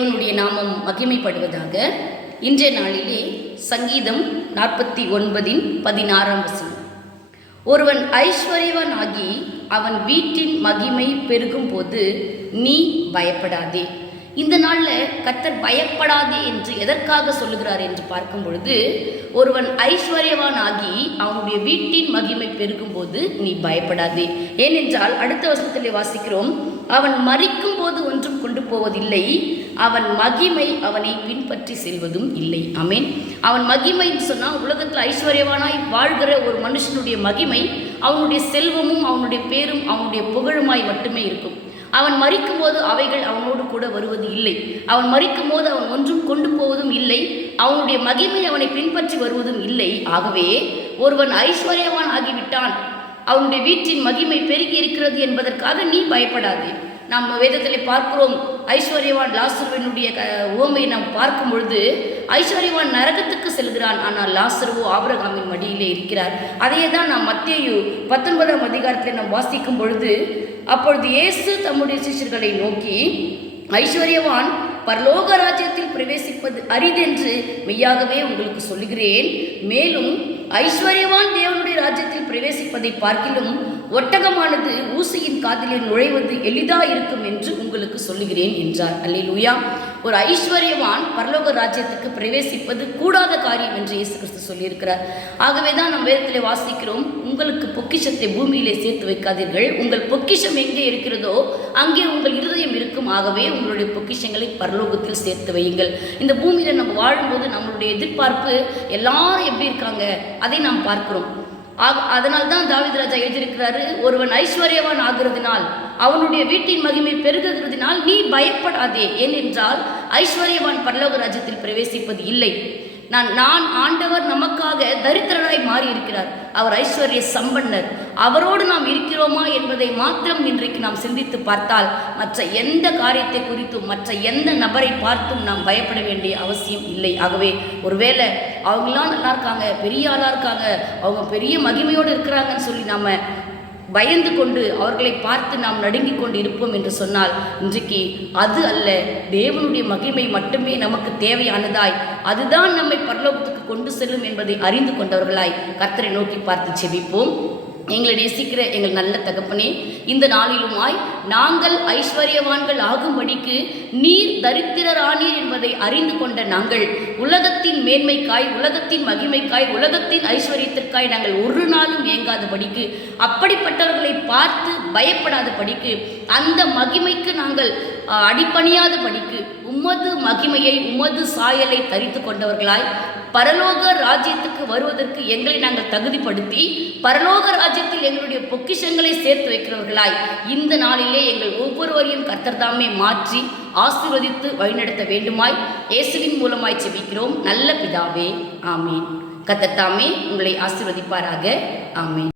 தேவனுடைய நாமம் மகிமைப்படுவதாக. இன்றைய நாளிலே சங்கீதம் 49:16 ஒருவன் ஐஸ்வர்யவான் ஆகி அவன் வீட்டின் மகிமை பெருகும் போது நீ பயப்படாதே. இந்த நாளில் கர்த்தர் பயப்படாதே என்று எதற்காக சொல்லுகிறார் என்று பார்க்கும் பொழுது, ஒருவன் ஐஸ்வர்யவான் ஆகி அவனுடைய வீட்டின் மகிமை பெருகும் போது நீ பயப்படாதே. ஏனென்றால் அடுத்த வசனத்திலே வாசிக்கிறோம், அவன் மரிக்கும் போது ஒன்றும் கொண்டு போவதில்லை, அவன் மகிமை அவனை பின்பற்றி செல்வதும் இல்லை. ஆமென். அவன் மகிமைன்னு சொன்னால் உலகத்தில் ஐஸ்வர்யவானாய் வாழ்கிற ஒரு மனுஷனுடைய மகிமை அவனுடைய செல்வமும் அவனுடைய பேரும் அவனுடைய புகழுமாய் மட்டுமே இருக்கும். அவன் மரிக்கும் போது அவைகள் அவனோடு கூட வருவது இல்லை. அவன் மரிக்கும் போது அவன் ஒன்றும் கொண்டு போவதும் இல்லை, அவனுடைய மகிமை அவனை பின்பற்றி வருவதும் இல்லை. ஆகவே ஒருவன் ஐஸ்வர்யவான் ஆகிவிட்டான், அவனுடைய வீட்டின் மகிமை பெருகி இருக்கிறது என்பதற்காக நீ பயப்படாதே. நாம் வேதத்தில் பார்க்கிறோம், ஐஸ்வர்யவான் லாசருவினுடைய உவமையை நாம் பார்க்கும் பொழுது, ஐஸ்வர்யவான் நரகத்துக்கு செல்கிறான், ஆனால் லாசருவோ ஆபிரகாமின் மடியிலே இருக்கிறார். அதையே தான் நாம் மத்தேயு 19ஆம் அதிகாரத்தில் நாம் வாசிக்கும் பொழுது, அப்பொழுது இயேசு தம்முடைய சிஷ்யர்களை நோக்கி, ஐஸ்வர்யவான் பரலோக ராஜ்யத்தில் பிரவேசிப்பது அரிதென்று மெய்யாகவே உங்களுக்கு சொல்லுகிறேன். மேலும் ஐஸ்வர்யவான் தேவனுடைய ராஜ்யத்தில் பிரவேசிப்பதை பார்க்கிலும் ஒட்டகமானது ஊசியின் காதிலே நுழைவது எளிதாக இருக்கும் என்று உங்களுக்கு சொல்லுகிறேன் என்றார். அல்லேலூயா. ஒரு ஐஸ்வர்யவான் பரலோக ராஜ்யத்துக்கு பிரவேசிப்பது கூடாத காரியம் என்று இயேசு கிறிஸ்து சொல்லியிருக்கிறார். ஆகவே தான் நம் வேதத்திலே வாசிக்கிறோம், உங்களுக்கு பொக்கிஷத்தை பூமியிலே சேர்த்து வைக்காதீர்கள், உங்கள் பொக்கிஷம் எங்கே இருக்கிறதோ அங்கே உங்கள் இருதயம் இருக்கும். ஆகவே உங்களுடைய பொக்கிஷங்களை பரலோகத்தில் சேர்த்து வையுங்கள். இந்த பூமியில் நம்ம வாழும்போது நம்மளுடைய எதிர்பார்ப்பு எல்லாரும் எப்படி இருக்காங்க அதை நாம் பார்க்கிறோம். அதனால் தான் தாவீது ராஜா எழுதியிருக்கிறாரு, ஒருவன் ஐஸ்வர்யவான் ஆகிறதுனால் அவனுடைய வீட்டின் மகிமை பெருகுகிறதுனால் நீ பயப்படாதே. ஏனென்றால் ஐஸ்வர்யவான் பரலோக ராஜ்யத்தில் பிரவேசிப்பது இல்லை. நான் ஆண்டவர் நமக்காக தரித்திரராய் மாறி இருக்கிறார். அவர் ஐஸ்வர்ய சம்பன்னர். அவரோடு நாம் இருக்கிறோமா என்பதை மாத்திரம் இன்றைக்கு நாம் சிந்தித்து பார்த்தால், மற்ற எந்த காரியத்தை குறித்தும் மற்ற எந்த நபரை பார்த்தும் நாம் பயப்பட வேண்டிய அவசியம் இல்லை. ஆகவே ஒருவேளை அவங்களாம் நல்லா இருக்காங்க, பெரிய ஆளாக இருக்காங்க, அவங்க பெரிய மகிமையோடு இருக்கிறாங்கன்னு சொல்லி நாம் பயந்து கொண்டு அவர்களை பார்த்து நாம் நடுங்கி கொண்டு இருப்போம் என்று சொன்னால், இன்றைக்கு அது அல்ல. தேவனுடைய மகிமை மட்டுமே நமக்கு தேவையானதாய், அதுதான் நம்மை பரலோகத்துக்கு கொண்டு செல்லும் என்பதை அறிந்து கொண்டவர்களாய் கர்த்தரை நோக்கி பார்த்து செபிப்போம். எங்களை நேசிக்கிற எங்கள் நல்ல தகப்பனே, இந்த நாளிலுமாய் நாங்கள் ஐஸ்வர்யவான்கள் ஆகும்படிக்கு நீர் தரித்திரரானீர் என்பதை அறிந்து கொண்ட நாங்கள் உலகத்தின் மேன்மைக்காய், உலகத்தின் மகிமைக்காய், உலகத்தின் ஐஸ்வர்யத்திற்காய் நாங்கள் ஒரு நாளும் ஏங்காதபடிக்கு, அப்படிப்பட்டவர்களை பார்த்து பயப்படாதபடிக்கு, அந்த மகிமைக்கு நாங்கள் அடிபணியாதபடிக்கு, உமது மகிமையை உமது சாயலை தரித்து கொண்டவர்களாய் பரலோக ராஜ்யத்துக்கு வருவதற்கு எங்களை நாங்கள் தகுதிப்படுத்தி பரலோக ராஜ்யத்தில் எங்களுடைய பொக்கிஷங்களை சேர்த்து வைக்கிறவர்களாய் இந்த நாளிலே எங்கள் ஒவ்வொருவரையும் கர்த்தர் தாமே மாற்றி ஆசீர்வதித்து வழிநடத்த வேண்டுமாய் இயேசுவின் மூலமாய் செபிக்கிறோம் நல்ல பிதாவே. ஆமீன். கர்த்தர் தாமே உங்களை ஆசீர்வதிப்பாராக. ஆமீன்.